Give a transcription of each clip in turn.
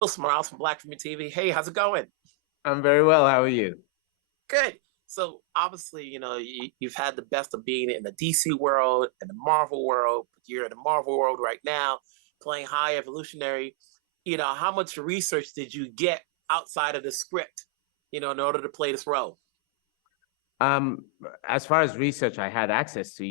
Will Smiles from Black Film TV. Hey, how's it going? I'm very well. How are you? Good. So obviously, you've had the best of being in the DC world and the Marvel world. But you're in the Marvel world right now, playing High Evolutionary. How much research did you get outside of the script, in order to play this role? Um, as far as research, I had access to,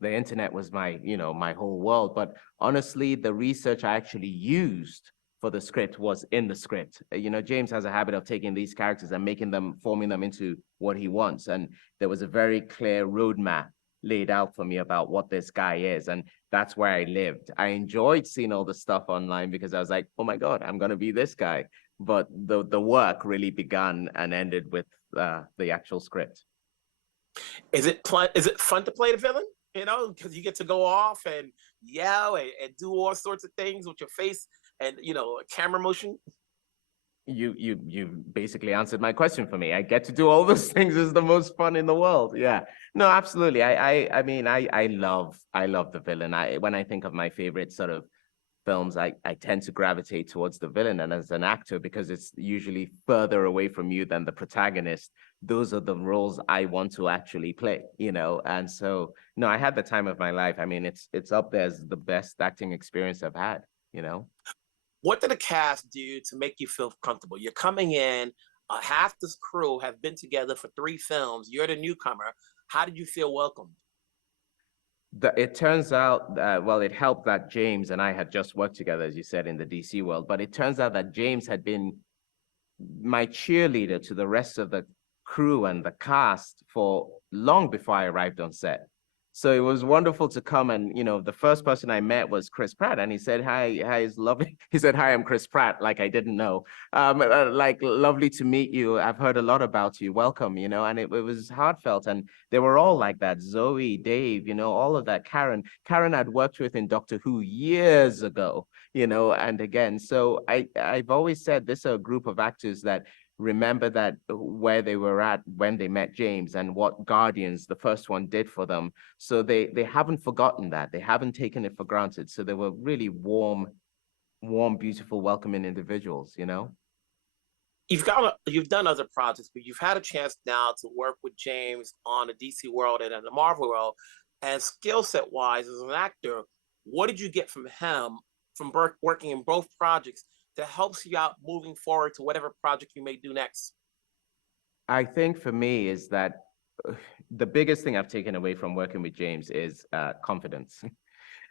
the internet was my whole world. But honestly, the research I actually used for the script was in the script. James has a habit of taking these characters and forming them into what he wants. And there was a very clear roadmap laid out for me about what this guy is. And that's where I lived. I enjoyed seeing all the stuff online because I was like, oh my God, I'm going to be this guy. But the work really began and ended with the actual script. Is it fun to play the villain? Because you get to go off and yell and do all sorts of things with your face and camera motion. You basically answered my question for me. I get to do all those things. Is the most fun in the world. Yeah. No, absolutely. I love the villain. When I think of my favorite sort of films, I tend to gravitate towards the villain. And as an actor, because it's usually further away from you than the protagonist, those are the roles I want to actually play, And so, no, I had the time of my life. I mean, it's up there as the best acting experience I've had. What did the cast do to make you feel comfortable? You're coming in, half this crew have been together for 3 films. You're the newcomer. How did you feel welcomed? It turns out, well, it helped that James and I had just worked together, as you said, in the DC world. But it turns out that James had been my cheerleader to the rest of the crew and the cast for long before I arrived on set. So it was wonderful to come and, the first person I met was Chris Pratt, and he said, hi, it's lovely. He said, hi, I'm Chris Pratt, like I didn't know. Like, lovely to meet you. I've heard a lot about you. Welcome, and it was heartfelt. And they were all like that. Zoe, Dave, all of that. Karen I'd worked with in Doctor Who years ago, and again. So I've always said this is a group of actors that remember that where they were at when they met James and what Guardians, the first one, did for them. So they haven't forgotten that. They haven't taken it for granted. So they were really warm, beautiful, welcoming individuals, You've done other projects, but you've had a chance now to work with James on the DC world and in the Marvel world. And skill set wise, as an actor, what did you get from him from working in both projects that helps you out moving forward to whatever project you may do next? I think for me is that the biggest thing I've taken away from working with James is confidence.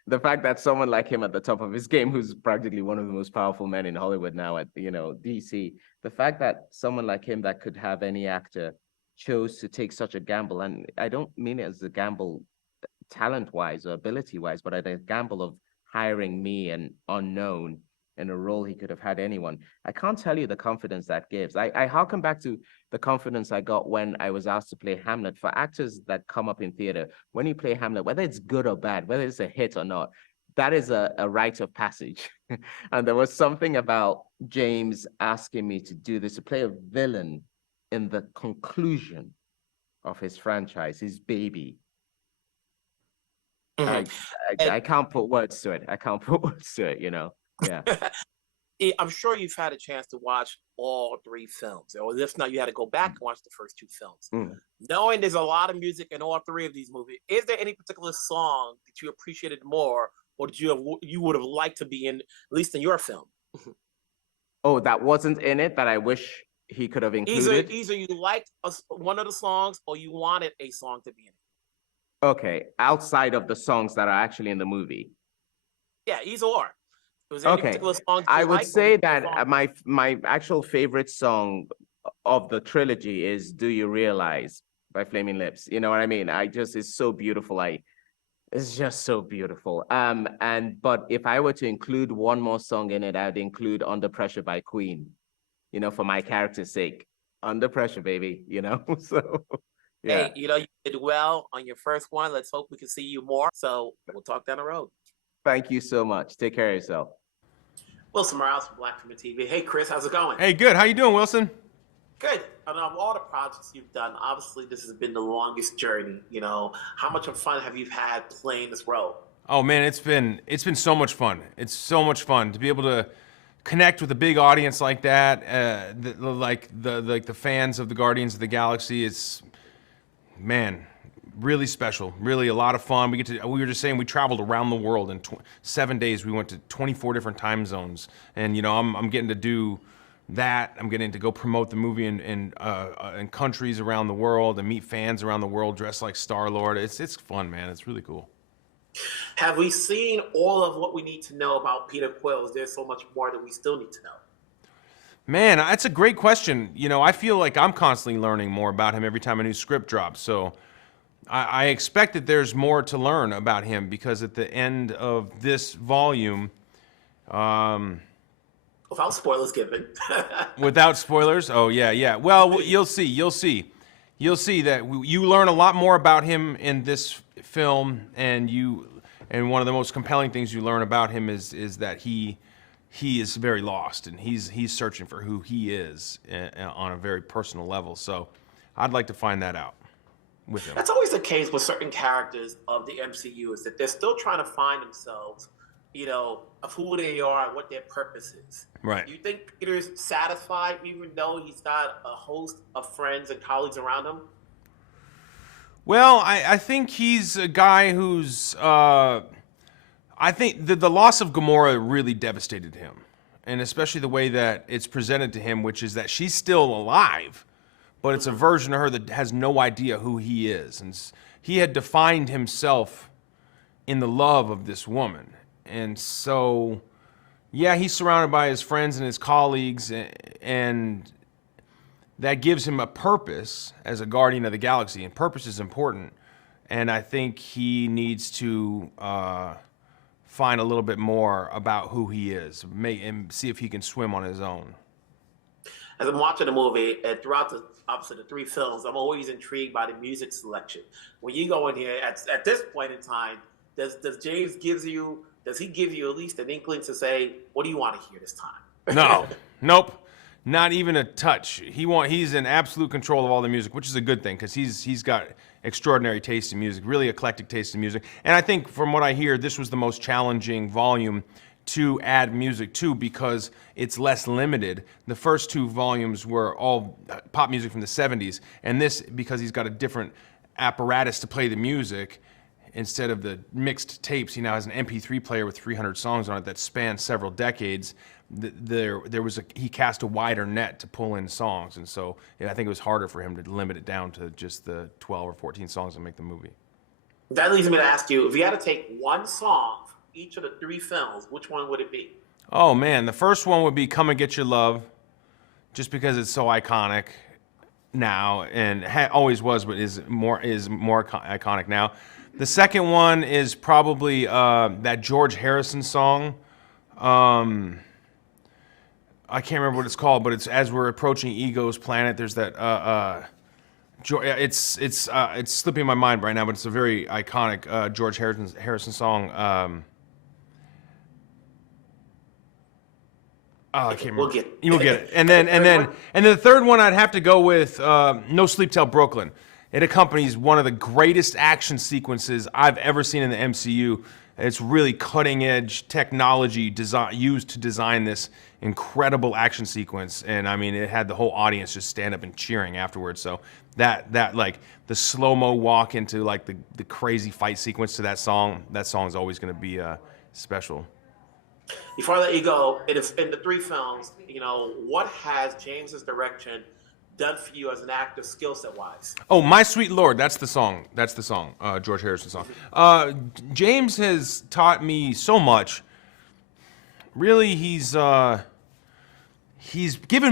The fact that someone like him at the top of his game, who's practically one of the most powerful men in Hollywood now at, DC, the fact that someone like him that could have any actor chose to take such a gamble, and I don't mean it as a gamble talent-wise or ability-wise, but a gamble of hiring me, an unknown, in a role he could have had anyone. I can't tell you the confidence that gives. I harken back to the confidence I got when I was asked to play Hamlet. For actors that come up in theater, when you play Hamlet, whether it's good or bad, whether it's a hit or not, that is a rite of passage. And there was something about James asking me to do this, to play a villain in the conclusion of his franchise, his baby. Mhm. I can't put words to it. I can't put words to it, Yeah. I'm sure you've had a chance to watch all 3 films, or if not, you had to go back and watch the first 2 films. Mm. Knowing there's a lot of music in all 3 of these movies, is there any particular song that you appreciated more, or did you would have liked to be in, at least in your film? Oh, that wasn't in it that I wish he could have included? Either you liked one of the songs, or you wanted a song to be in it. Okay, outside of the songs that are actually in the movie. Yeah, either or. Was there any Okay, particular song that I you would liked? say that my actual favorite song of the trilogy is "Do You Realize" by Flaming Lips. You know what I mean? It's so beautiful. It's just so beautiful. But if I were to include one more song in it, I'd include "Under Pressure" by Queen. For my character's sake. Under pressure, baby. So yeah. Hey, you did well on your first one. Let's hope we can see you more. So we'll talk down the road. Thank you so much. Take care of yourself. Wilson Morales from Black Film TV. Hey, Chris, how's it going? Hey, good. How you doing, Wilson? Good. And of all the projects you've done, obviously this has been the longest journey. How much of fun have you had playing this role? Oh man, it's been so much fun. It's so much fun to be able to connect with a big audience like that, like the fans of the Guardians of the Galaxy. It's, man, really special, really a lot of fun. We were just saying we traveled around the world in 7 days. We went to 24 different time zones, and I'm getting to do that. I'm getting to go promote the movie in countries around the world and meet fans around the world dressed like Star-Lord. It's fun, man. It's really cool. Have we seen all of what we need to know about Peter Quill? Is there so much more that we still need to know? Man, that's a great question. I feel like I'm constantly learning more about him every time a new script drops. So I expect that there's more to learn about him, because at the end of this volume, without spoilers given. Without spoilers? Oh, yeah. Well, you'll see. You'll see that you learn a lot more about him in this film, and one of the most compelling things you learn about him is that he is very lost, and he's searching for who he is on a very personal level. So I'd like to find that out with him. That's always the case with certain characters of the MCU, is that they're still trying to find themselves, of who they are and what their purpose is. Right. Do you think Peter's satisfied even though he's got a host of friends and colleagues around him? Well, I think he's a guy who's... I think the loss of Gamora really devastated him. And especially the way that it's presented to him, which is that she's still alive, but it's a version of her that has no idea who he is. And he had defined himself in the love of this woman. And so, yeah, he's surrounded by his friends and his colleagues, and that gives him a purpose as a guardian of the galaxy, and purpose is important. And I think he needs to find a little bit more about who he is, and see if he can swim on his own. As I'm watching the movie, and throughout the three films, I'm always intrigued by the music selection. When you go in here, at this point in time, does James give you at least an inkling to say, what do you want to hear this time? No, nope, not even a touch. He's in absolute control of all the music, which is a good thing, because he's got extraordinary taste in music, really eclectic taste in music. And I think from what I hear, this was the most challenging volume to add music to, because it's less limited. The first two volumes were all pop music from the 70s, and this, because he's got a different apparatus to play the music, instead of the mixed tapes, he now has an MP3 player with 300 songs on it that spans several decades. He cast a wider net to pull in songs, and so I think it was harder for him to limit it down to just the 12 or 14 songs that make the movie. That leads me to ask you, if you had to take one song from each of the three films, which one would it be? Oh man, the first one would be "Come and Get Your Love," just because it's so iconic now, and always was, but is more iconic now. The second one is probably that George Harrison song. I can't remember what it's called, but it's "As We're Approaching Ego's Planet." There's that. It's slipping my mind right now, but it's a very iconic George Harrison song. I can't remember. We'll get it. You'll get it. And then the third one, I'd have to go with "No Sleep Till Brooklyn." It accompanies one of the greatest action sequences I've ever seen in the MCU. It's really cutting-edge technology used to design this incredible action sequence, and I mean, it had the whole audience just stand up and cheering afterwards. So that like the slow-mo walk into like the crazy fight sequence to that song is always going to be special. Before I let you go, in the three films, what has James's direction done for you as an actor, skill set wise? Oh, My Sweet Lord, that's the song. George Harrison song. James has taught me so much. Really, he's given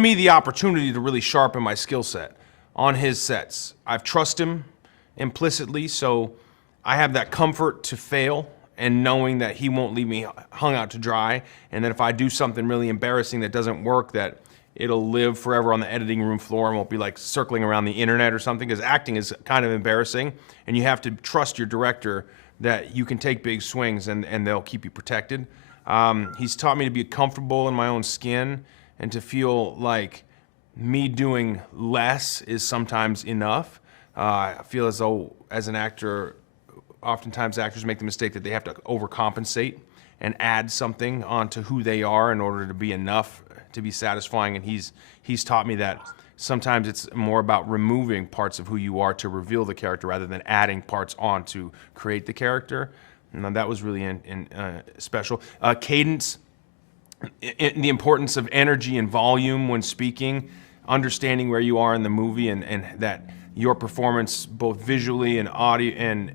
me the opportunity to really sharpen my skill set on his sets. I've trusted him implicitly, so I have that comfort to fail and knowing that he won't leave me hung out to dry, and that if I do something really embarrassing that doesn't work, that it'll live forever on the editing room floor and won't be like circling around the internet or something, because acting is kind of embarrassing, and you have to trust your director that you can take big swings and they'll keep you protected. He's taught me to be comfortable in my own skin and to feel like me doing less is sometimes enough. I feel as though, as an actor, oftentimes actors make the mistake that they have to overcompensate and add something onto who they are in order to be enough to be satisfying. And he's taught me that sometimes it's more about removing parts of who you are to reveal the character rather than adding parts on to create the character. And that was really special. Cadence, the importance of energy and volume when speaking, understanding where you are in the movie, and that your performance, both visually and audio and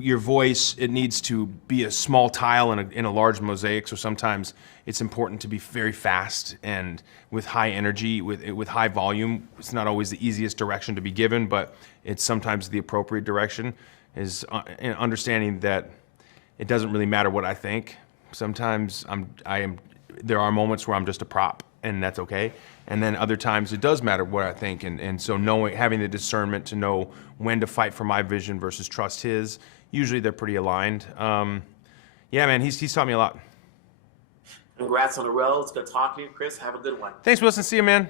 your voice, it needs to be a small tile in a large mosaic. So sometimes it's important to be very fast and with high energy, with high volume. It's not always the easiest direction to be given, but it's sometimes the appropriate direction. Is understanding that it doesn't really matter what I think. Sometimes there are moments where I'm just a prop, and that's okay. And then other times it does matter what I think, and so having the discernment to know when to fight for my vision versus trust his. Usually they're pretty aligned. Yeah, man, he's taught me a lot. Congrats on the road. It's good talking to you, Chris. Have a good one. Thanks, Wilson. See you, man.